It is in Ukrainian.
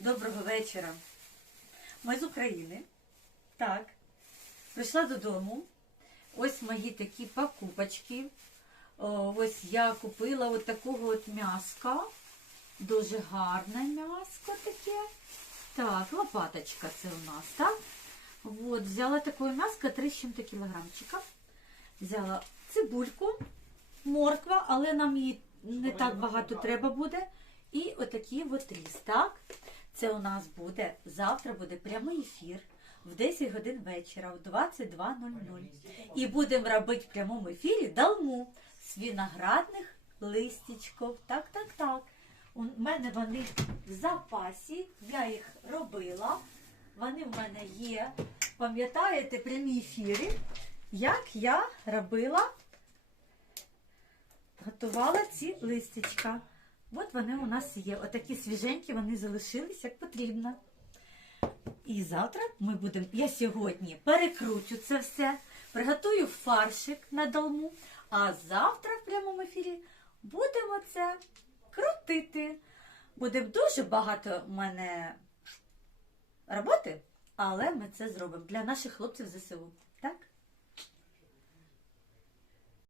Доброго вечора. Ми з України. Так. Прийшла додому. Ось мої такі покупочки. Ось я купила от такого от м'яска. Дуже гарне м'яско таке. Так, лопаточка це у нас, так? От, взяла такое м'яско 3 з чим-то кілограмчика. Взяла цибульку, морква, але нам її не так багато треба буде. І отакий от ріс, так? Це у нас буде, завтра буде прямий ефір в 10 годин вечора, в 22.00. І будемо робити в прямому ефірі далму з виноградних листічків. Так, так, так. У мене вони в запасі, я їх робила. Вони в мене є. Пам'ятаєте прямі ефіри, як я робила, готувала ці листячка. От вони у нас є. Отакі свіженькі, вони залишились як потрібно. І завтра ми будемо. Я сьогодні перекручу це все, приготую фаршик на долму, а завтра в прямому ефірі будемо це крутити. Буде дуже багато в мене роботи, але ми це зробимо для наших хлопців ЗСУ. Так?